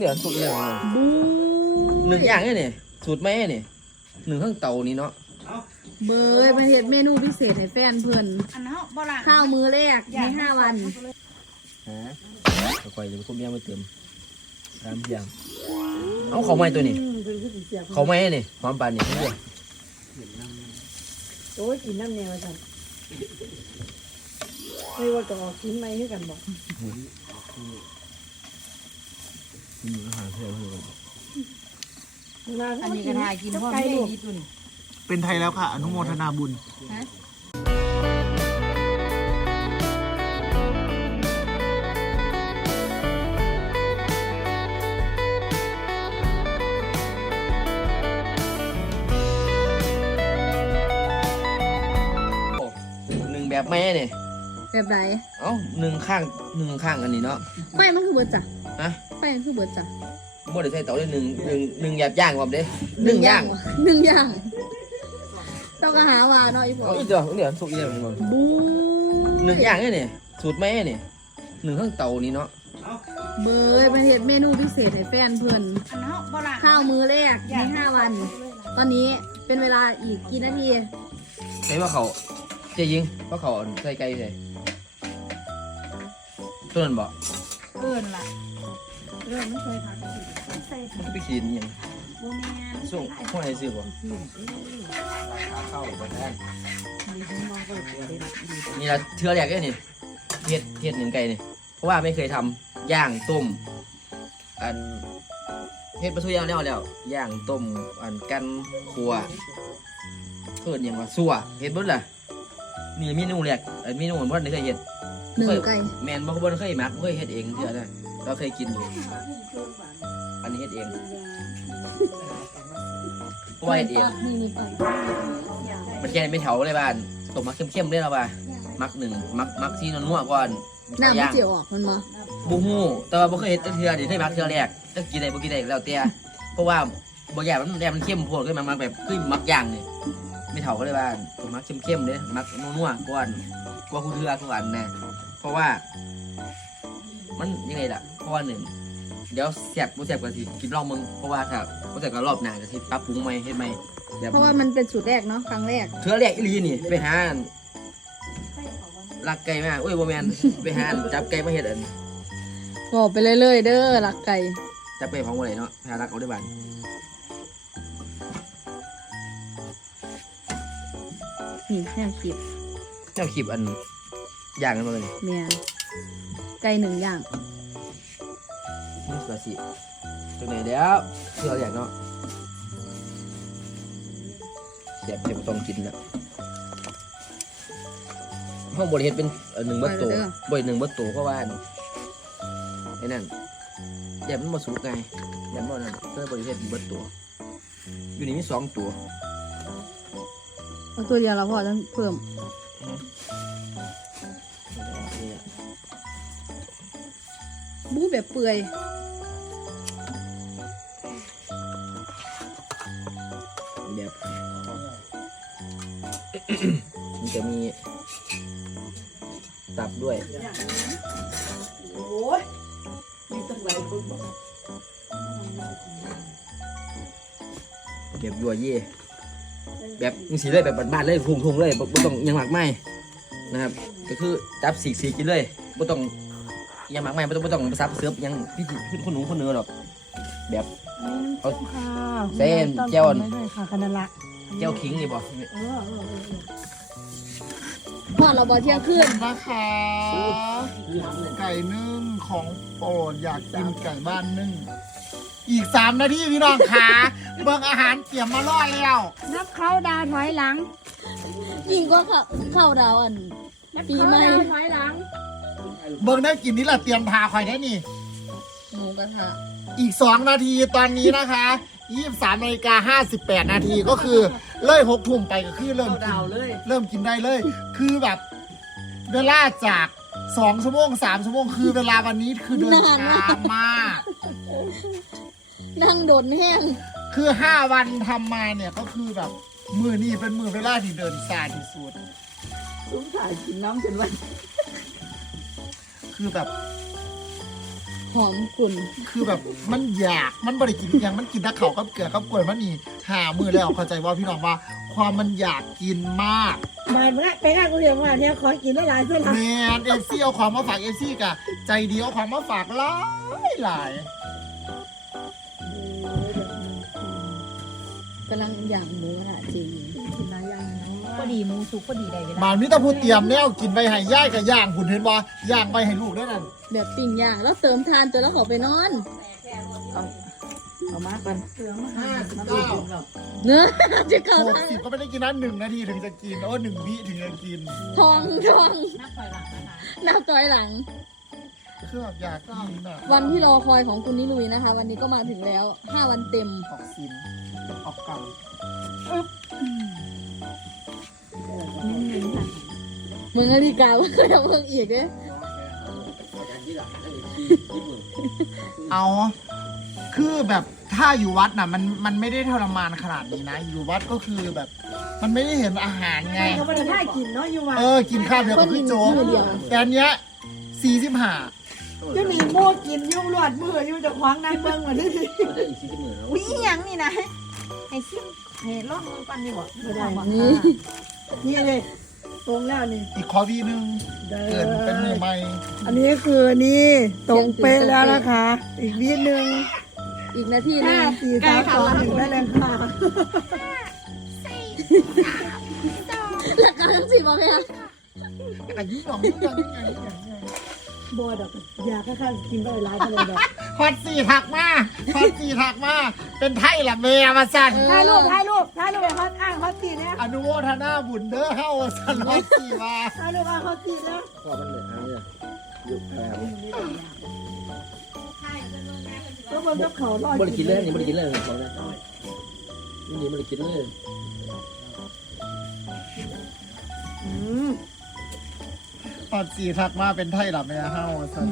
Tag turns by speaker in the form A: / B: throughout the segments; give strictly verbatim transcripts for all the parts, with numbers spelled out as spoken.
A: เดี๋ยวสูตรอย่างหนึ่งอย่างนี่สูตรแม่นี่หนึ่งข้างเตานี่เนาะ
B: เบยเป็นเห็ดเมนูพิเศษให้แฟนเพื่อนข้าวมื้อแรกในห้าวัน
A: ฮะค่อยๆจะไปคุ้มย่างไปเติมตามอย่างเอาเขาไม้ตัวนี้เขาไม้นี่ความปานนี่เพื่อน
C: โอ้ยกินน้ำแนวจังไม่ว่าจะออกกินไหมให้กันบอก
A: กินอาหารเพื่อนเพื่อน
B: อันนี้ก็ทายกินพ่อแม่ญี่ปุ่น
D: เป็นไทยแล้วค่ะอนุโมทนาบุญ
A: หนึ่งแบบแม่นี่
B: แบบไหน
A: เอ้าหนึ่งข้างหนึ่งข้างอันนี้เนาะ
B: ไฟมันคือเบิร์ดจ้ะ
A: ฮะ
B: ไฟมันคือเบิร์ดจ้ะ
A: บ่ได้ใช้เตาได้หนึ่งหนึ่งหนึ่งหยาบย่างก่อนเด้หนึ่งย่าง
B: หนึ่งย่างต้องหาว่าเนาะอีพอ
A: เอาอีเดี๋ยวเดี๋ยวสูตรอีเดี๋ยวมึง
B: บู
A: หนึ่งย่างนี่สูตรแม่นี่หนึ่งข้างเตานี่เนาะ
B: เบยเป็นเห็ดเมนูพิเศษให้แฟนเพื่อนข้าวมื้อแรกในห้าวัน ตอนนี้เป็นเวลาอีกกี่นาที
A: ใช่ว่าเขาเจ๊ยิงว่าเขาใส่ไก่ใส่ต้นบ่
B: เกินล่ะเริ่มไม่เคยผักใส่
A: มันก็ไปขีดยังส่งพวกไหนซื้อบ่ข้าวแบบนั้นนี่ละเทือแรกเลยนี่เฮ็ดเฮ็ดหนึ่งไก่นี่เพราะว่าไม่เคยทำย่างต้มอันเฮ็ดปลาทูย่างแล้วแล้วย่างต้มอันกันขัวเพิ่นยังว่าซั่วเฮ็ดเบิดล่ะนี่เมนูแรกอันเมนูบ่ได้เคยเฮ็ด
B: หนึ่งไก่
A: แม่นบ่บ่เคยมักบ่เคยเฮ็ดเองเทื่อได้เราเคยกินอยู่อันนี้เฮ็ดเองเพราะว่าเฮ็ดเองมันแค่ไม่แถวเลยบ้านตกมักเข้มๆเลยเราป่ะมักหนึ่งมักมักที่นัวๆก่อน
B: น้ำมันเจียวออกมันบ่
A: บ่ฮู้แต่ว่าบ่เคยเฮ็ดเทื่อดิเคยมักเทื่อแรกจะกินได้บ่กินได้แล้วแต่เพราะว่าบ่อยากมันแดงมันเข้มโพดคือมันมักแบบคือมักย่างนี่ไม่เถาก็เลยบ้านตกมักเข้มๆเด้มักนัวๆก่อนกว่าคู่เทื่อทุกอันนะเพราะว่ามันยังไงล่ะเพราะว่าหนึ่งเดี๋ยวเสียบบ่เสียบก็สิกินลองมึงเพราะว่าถ้าบ่เสียบก็รอบหน้าก็สิปรับปรุงใหม่เฮ็ดใหม่
B: เพราะว่ามันเป็นสูตรแรกเนาะครั้งแรก
A: เทื่อแรกอีหลีนี่ไปหาลักไก่มาโอ้ยบ่แม่นไปหาจับไก่มาเฮ็ดอัน
B: บอกไปเรื่อยๆเด้อลักไก่
A: จับไก่ของบ่ได้เนาะหาลักเอาได้บ้าน
B: นี่แค่คลิป
A: เจ้าคลิปอันย่างกันมาเลย
B: แม่นไก่หนึ่งอย่าง
A: นี่สสิตรงไหนเดี๋ยวเทื่อแรกเนาะเสียบจะต้องกินแล้วห้องบริเฮ็ดเป็นหนึ่งเบิร์ตโตบริหนึ่งเบิร์ตโตก็ว่าไอ้นั่นแยมมันมาสุกไงแยมมันนั่นก็บริเฮ็ดเบิร์ตโตอยู่นี่มีสองตัว
B: เอาตัวเดียวเราพอต้องเพิ่มบู๊แบบเปื่อย
A: แบบมันจะมีตับด้วย
C: โอ้ยมีตั้งหลายคน
A: เก็บยัวเย่แบบมีสีเลยแบบบ้านๆเลยพุ่งๆเลยไม่ต้องยังหมักไหมนะครับก็คือจับสีสีกินเลยไม่ต้องยังหมักไหมไม่ต้องไม่ต้องซับเสือบยังพี่พี่คนหนุ่มคนเนื้อหรอกแบบเอาเส้นเจ้า
C: ค่ะคณะละ
A: เจ้าขิงนี่บ่
B: พอเราบอเที่ยงคืน
D: นะคะไก่นึ่งของโปรดอยากกินไก่บ้านนึ่งอีกสามนาทีพี่น้องขาเบิ่งอาหารเตรียมมาล่อแล้ว
C: นับเข้าดาวถอยหลัง
B: ยิงก็เข้าเข้าดาวอันปีใหม่
C: ถอยหลัง
D: เบิ่งได้กินนี่แหละเตรียมทาคอยได้นี่
B: หมูกระทะ
D: อีกสองนาทีตอนนี้นะคะยี่สิบสามนาฬิกาห้าสิบแปดนาทีก็คือเลื่อยหกทุ่มไปก็คือเริ่มกินเริ่มกินได้เลยคือแบบเวลาจากสองชั่วโมงสามชั่วโมงคือเวลาวันนี้คือเดินช้ามาก
B: นั่งโดดแห้ง
D: คือห้าวันทำมาเนี่ยก็คือแบบมือนี่เป็นมือเวลาที่เดินซาที่สุด
C: ซุ้มถ่ายกินน้ำจนวัน
D: คือแบบ
B: หอมกลุ่น
D: คือแบบมันอยากมันบริกินอหย่างมันกินแตะเขากับเกลือกับกล้วยมันนี่หามือแล้วเข้าใจว่าพี่น้องว่า ความมันอยากกินมาก
C: มาไปงานกูเรียกว่าเนี่ยขอกินได้หลายเพื่อน
D: แมนเอฟซีเอาความมาฝากเอฟซีกะใจดีเอาความมาฝากหลายหลาย
B: กำลังอย่างหมูค่ะจริง
C: กินหลายอย่าง
E: พอดีหมูสุกพอดีได้เวลา
D: บานนี้ตะพูเตรียมแนวกินไปให้ย่ายกับย่างคุณเห็นว่าย่างไปให้ลูกได้นั่น
B: แบบปิ้งย่างแล้วเติมทานจนแล้วขอไปนอน
E: เอามากัน
D: ห้าสิบเก้า
B: เนื้อจะเกิด
D: หกสิบก็ไม่ได้กินนะหนึ่งนาทีถึงจะกินโอ้หนึ่งวิถึงจะกิน
B: ทองทอง
E: นับถอยหลังนะคะ
B: นับต่อยหลัง
D: คือแบบอยากกินอ่ะ
B: วันที่รอคอยของคุณนิลุยนะคะ วันนี้ก็มาถึงแล้วห้าวันเต็ม
D: ออกซินออกกล่อง
B: มึงนาฬิกาว่าเคยเอาเพิ่งอีกเด้
D: เอาคือแบบถ้าอยู่วัดน่ะมันมันไม่ได้ทรมานขนาดนี้นะ อยู่วัดก็คือแบบ มันไม่ได้เห็นอาหารไง
C: เขาไม่ได้ให้กินเนาะอยู่ว่า
D: เออกินข้าวเดียวกับพี่โจ๊กแต่อันเนี้ยสี่สิบห้า
C: จะมีโม่กินยุ่งรวดมืออยู่จะคว้างนั่งเบิ้งมาที่นี่
A: ได้อีกสี่สิบหมื่นแล้ว
E: อุ้ยอีหยังนี่นะให้ซิมให้ลองมือปันดีบ่
C: ไม่ได้
B: นี่
C: นี่เลยตรงแล้วนี่
D: อีกข้อวีหนึงเกินเป็นมือใหม่
C: อันนี้คือนี่ตรงเป๊ะแล้วนะคะ อีกวิดหนึ่ง
B: อีกนาทีหนึ
C: ห้าง สี่สามสองหนึ่งได้เลยค่ะ
B: หลักการทั้งสี่บอกไหมคะ
D: แต่ยิ่งหลงยิ่งยังยิ่งยังยิ่งยัง
C: บัวดอกอยากให้ข้ากินไปหลายทะเลดอก
D: ฮอตสี่ถักมาฮอตสี่ถักมาเป็นไทยละเมียมาสั่น
C: ถ่ายรูปถ่ายรูปถ่ายรูปไปฮอตอ้างฮอตตีเนี่ย
D: อนุโมทนาบุญเด้อเฮาสั่นฮอตสี่มา
C: ถ่ายรูปอ้างฮอตตีนะ
A: ข้อมันเหลือห้าเนี่ยอยู่แปด
C: ก็บนกับเขาลอย
A: บริกินเลยนี่บริกินเลยเขาเนี่ยนี่บริกินเลย
C: อืม
D: ฮอตสี่ถักมาเป็นไทยละเมียเฮาสั่น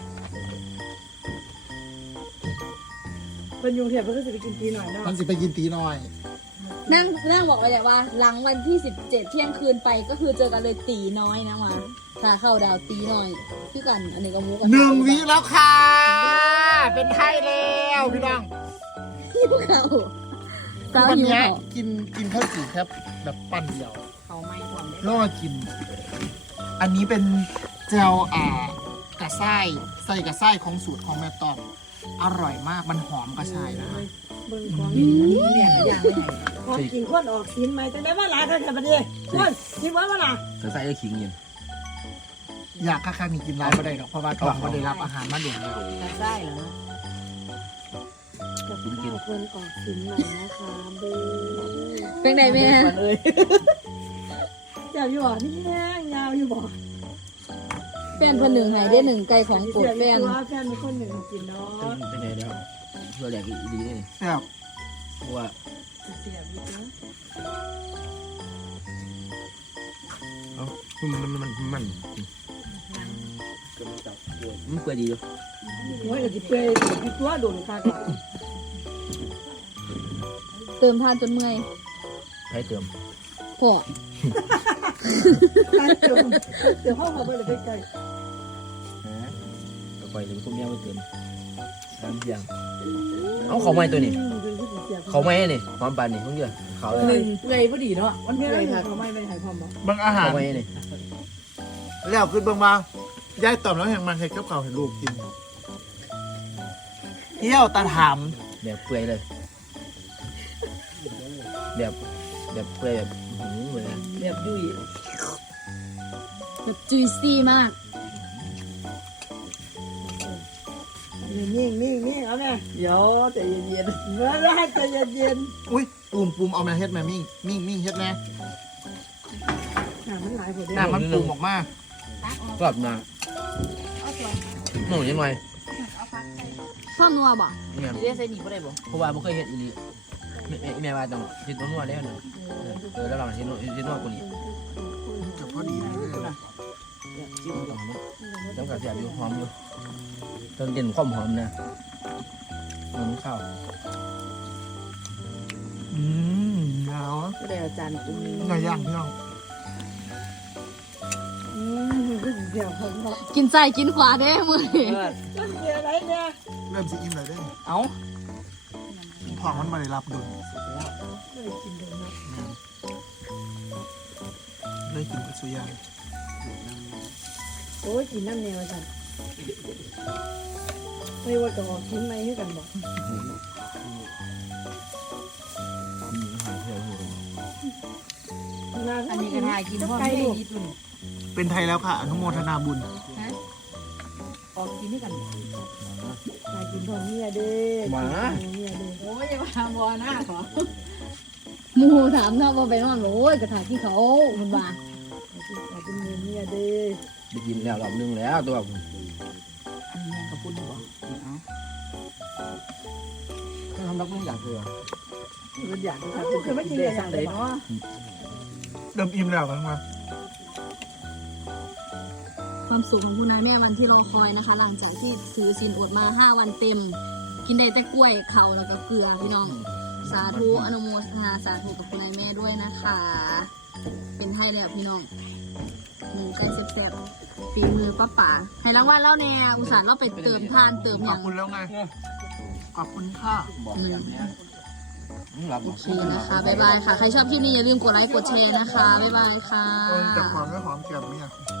C: เป็นยุงเทียบก็คือจะไปกินตีหน่อยเนาะ
D: มันสิไปกินตีน้อย
B: นั่งนั่งบอกไปเลยว่า หลังวันที่สิบเจ็ดเที่ยงคืนไปก็คือเจอกันเลยตีน้อยนะมาถ้าเข้าดาวตีน้อยคือกันอันนี้ก็มุกกั
D: หนึ่งวิแล้วค่ะ เป็นไทยแล้วพี่น้อง
B: หิวเขาสาว
D: วัน
B: หิว
D: เนี้ย
B: เขา
D: กินกินข้าวจี่แค่แบบปั้นเดียว
E: เขาไม่หอมได้
D: แล้วมากิน อันนี้เป็นเจลอ่ากระไส้ใส่กระไส้ของสูตรของแม่ต้อมอร่อยมากมันหอมกระชายนะคะ
C: เบิ่งของ
E: เนี่ยอย่างไม่ไหน
C: ของกินคนออกกินไหมแต่ได้ว่าหลายเท่าไหร่ประเดี๋ยวคนคิดว่าว่าหลาย
A: จะใส่ได้ขิงเย็น
D: อยากข้างๆนี่กินร้ายไม่ได้หรอกเพราะว่าต้อมไม่ได้รับอาหารมาด่วนเลย
E: ได้เหรอเนาะ
C: กับข้าวคนออกกินใหม่นะคะเบ้
B: เป็นไงแม่
E: เอ้ย
C: เจ้าอยู่บ่นี่แห้งยาวอยู่บ่
B: แฟนคนหนึ่งหายได้หนึ่งไก่ของโปรดแฟน
C: ว่าแฟนเป็นคนหนึ่งกินเนาะ
A: เป็นไงแล้วเพื่อแหลกดีนี่
D: แซ่บ
A: เพราะว่า
C: เสียบอยู่นะ
A: เอ้ามันมันมันมันมันเปื่อยดีอยู่
C: โอ้ยก็สิเปย์พี่ตัวโดนคาก่อน
B: เติมทานจนเมื่อย
A: ให้เติม
B: พอ
C: เดี๋ยวเดี๋ยวพ่อขอไปเลยไปไกล
A: ฮะก็ไปเลยต้มยำไปเติมน้ำยำเอาเขาไม้ตัวนี้เขาไม้นี่ความปานนี่เขาเยอะเขาเลย
E: หนึ่งเลยพอดีเนาะมัน
C: เมื่อ
E: เล
C: ไร
E: ยครับ
C: เขาไม่ไปหายความบ่
D: เบิ่งอาหาร
A: เขาไม้นี่
D: แล้วคือเบิ่งมายายต้อมแล้วแห่งมันเฮ็ดกับข้าวให้ลูกกินเที่ยวตาถาม
A: แบบเปื่อยเลย แบบแบบเปื่อยแบบหืมเลย
E: แบบยุ่ย
B: แบบจุยซี่มาก
C: นิ่งนิ่งนิ่งนิ่งเอาแม่เดี๋ยวใจเย็นๆเมื่อไรใจเย็น
D: อุ้ยปูมปูมเอามาเฮ็ดแม่มิ่งมิ่งมิ่งเฮ็ดแน่
C: ๆน้ำมันหลายผล
D: น้ำมันปูมออกมา
A: ก็แบบมาหนูยังไง
B: ข้าวนัวบ่
A: เนี่ย
E: เรียกใส่หนีบ่ได้บ่
A: เพราะว่าไม่เคยเห็นอีนี่แม่แม่แม่ว่าต้องคิดนวดแล้วเนาะเออแล้วหลังคิดนวดคิดนวดกูนี่
D: จะพอดีเลย
A: จิ้มหอมจังกับแสบอยู่หอมอยู่เติมเด่นความหอมนะหอมข้าว
D: อืมเอา
E: ก็ได้อาจารย์ตุ้มนี้
D: ไงย่างพี่น้อง
C: อืมเดี๋ยวผมบอก
B: กินใจกินขวาเด้มือนี้
C: ก็เสียอะไรเนี่ย
D: เริ่มสิอิ่มเลยได้
A: เอา
D: ท้องมันมาได้รับดุล
C: เลยกินโดนัท
D: ได้กินกับสุยาง
C: โอ้ยกินน้ำแนวจันไม่ว่าจะออกกินไหมให้กันบอก
E: อันนี้ก็ทายกินพ่อ
C: ไก่
E: แม่
C: ลูก
E: ญี่ปุ่น
D: เป็นไทยแล้วค่ะอนุโมทนาบุญ
E: ออกกินด้วยกัน
C: ไก่กินพ่อเมียเด้อเมียเด้อ
E: โอ้ยอย่ามาบอหน้าขอ
B: หมูถามถ้าว่าไปนอนโอ้ยกระถางที่เขามันว่า
C: ไก่กินเมียเมียเด้อ
A: ได้กินแล้วรอบนึงแล้วตัว
E: อันนี้ยังกระปุ้นบ่เอา
A: ทำรักมึงอยากเถื่อ
C: มันอยากจะทำคือไม่กินเลยสั่งเลยเนาะ
D: เริ่มอิ่มแล้วกันมา
B: ความสุขของคุณนายแม่วันที่รอคอยนะคะ หลังจากที่ถือศีลอดมาห้าวันเต็ม กินได้แต่กล้วยเขาแล้วก็เกลือพี่น้อง สาธุอนุโมทนาสาธุกับคุณนายแม่ด้วยนะคะ เป็นให้แล้วพี่น้องหนึ่งไก่สุดแซ่บฝีมือป้าป๋าให้รางวัลแล้วแน่อุตส่าห์เราไปเติมทานเติมอ
D: ขอบ
B: ย่าง
D: คุณแล้วไงขอบคุณค่ะ
A: บอกแบบนี้หลับ
B: โอเคนะคะบ๊ายบายค่ะ ใครชอบคลิปนี้อย่าลืมกดไลค์กดแชร์นะคะบ๊ายบายค่ะ
D: เออจับความไม่หอมเกี่ยวไหมอ่ะ